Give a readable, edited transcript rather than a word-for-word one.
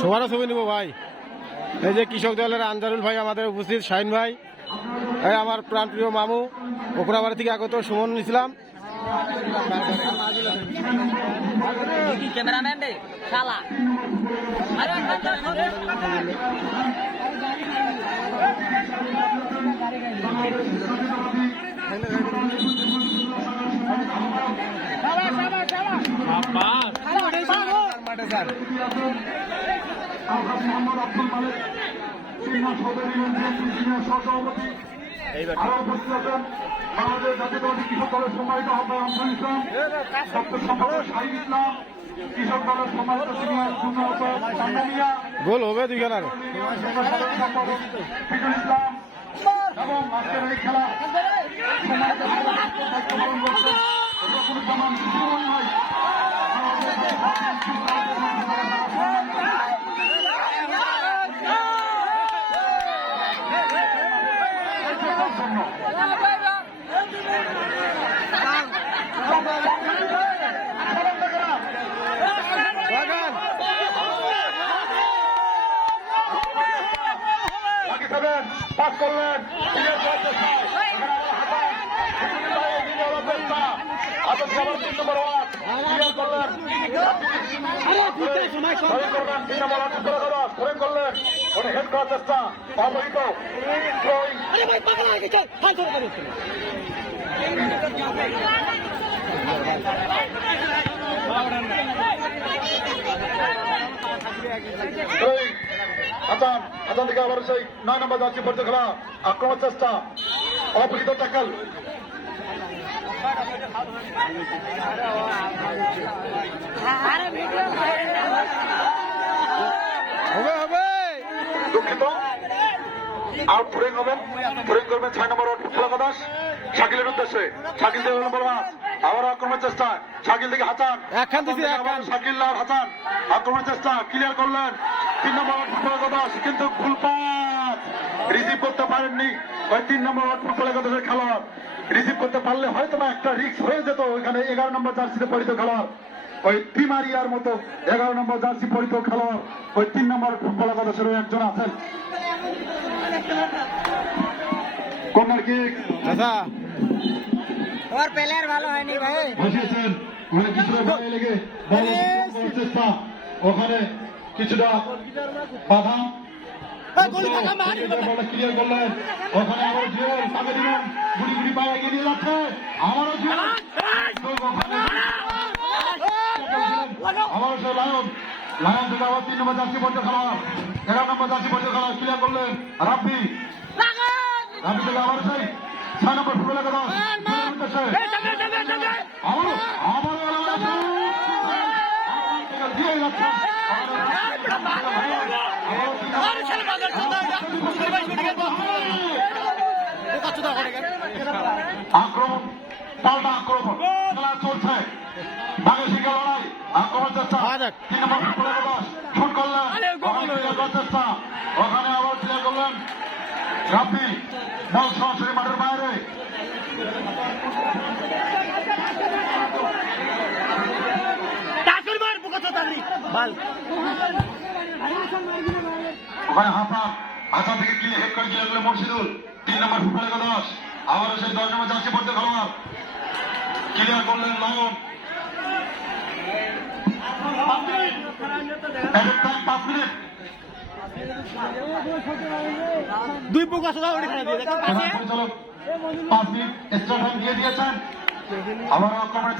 সবারও ছবি নেবো ভাই। এই যে কৃষক দলের আনজারুল ভাই আমাদের উপস্থিত, শাহিন ভাই, এই আমার প্রাণপ্রিয় মামু ওকরাবাড়ি থেকে আগত সুমন ইসলাম। ক্যামেরাম্যান রে শালা বাংলাদেশ জাতীয় কৃষক দলের সম্মানিত আহ্বায়ক আমরুল ইসলাম, ডক্টর সম্পাদক শাহিন ইসলাম, কৃষক দলের সম্মানিত সিনিয়র চান্দানিয়া, গোল হবে দুইখানার। সম্পাদক ফিজুল ইসলাম এবং আজকের এই খেলা সম্মানিত দায়িত্ব পালন করছেন রকুনুজ্জামান সুমন ভাই। পাস করলেন হেড করার চেষ্টা অবহিত আজান থেকে আবার সেই 9 নম্বর জার্সি পর্যন্ত খেলা আক্রমণ চেষ্টা অপরিত ট্যাকল দুঃখিত আউট ফুরিং হবেন, ফুরিং করবেন 6 নম্বর ফুটবল দাস শাকিলের উদ্দেশ্যে। শাকিল থেকে নম্বর 5 আবার আক্রমণের চেষ্টা, শাকিল থেকে হাসান, শাকিল আর হাসান আক্রমণের চেষ্টা ক্লিয়ার করলেন 3 নম্বর ফুটবল দাস, কিন্তু ফুল পাস রিসিভ করতে পারেননি ওই 3 নম্বর ফুটবল দাসের খেলোয়াড়। রিসিভ করতে পারলে হয়তো বা একটা রিস্ক হয়ে যেত ওইখানে 11 নম্বর জার্সিতে পরিচিত খেলোয়াড়, ওই টিমারিয়ার মতো 11 নম্বর জার্সি পরিচিত খেলোয়াড় ওই 3 নম্বর ফুটবল দাসেরও একজন আছেন। কর্নার কিক আচ্ছা ওর প্লেয়ার ভালো হয়নি ভাই, বসিয়েছেন মানে কিছুটা ভয় লেগে চেষ্টা, ওখানে কিছুটা বাধা ক্লিয়ার করলেন, ওখানে আবার জিওর তাকে দিলেন গুড়ি গুড়ি পায়ে এগিয়ে নিয়ে যাচ্ছে আমারও জিওর, আবারও সে লায়ন, লায়ন থেকে আবার 3 নম্বর জার্সি পর্যন্ত খেলা 11 নম্বর জার্সি পর্যন্ত খেলা ক্লিয়ার করলেন রাব্বি, রাব্বি থেকে আবার সেই 6 নম্বর ফুটবল দাস দিয়ে যাচ্ছে আক্রমণ পাল্টা আক্রমণ খেলা চলছে, ভাগে শিখে লড়াই আক্রমণ চেষ্টা 3 নম্বর ফুটবল দাস শুট করলেন চেষ্টা, ওখানে আবার ক্লিয়ার করলেন রাব্বি, বল সরাসরি মাঠের বাইরে ওখানে হাসান থেকে গিয়ে হেড করে গিয়ে গেল মুর্শিদুল 3 নম্বর ফুটবল দাস, আবারও সেই 10 নম্বর জার্সি পড়তে খেলোয়াড় ক্লিয়ার করলেন লায়ন, 5 মিনিট 2 পোকা সোজা ওড়ে খেলা দিয়ে 5 মিনিট এক্সট্রা টাইম দিয়ে দিয়েছেন। আবার আক্রমণে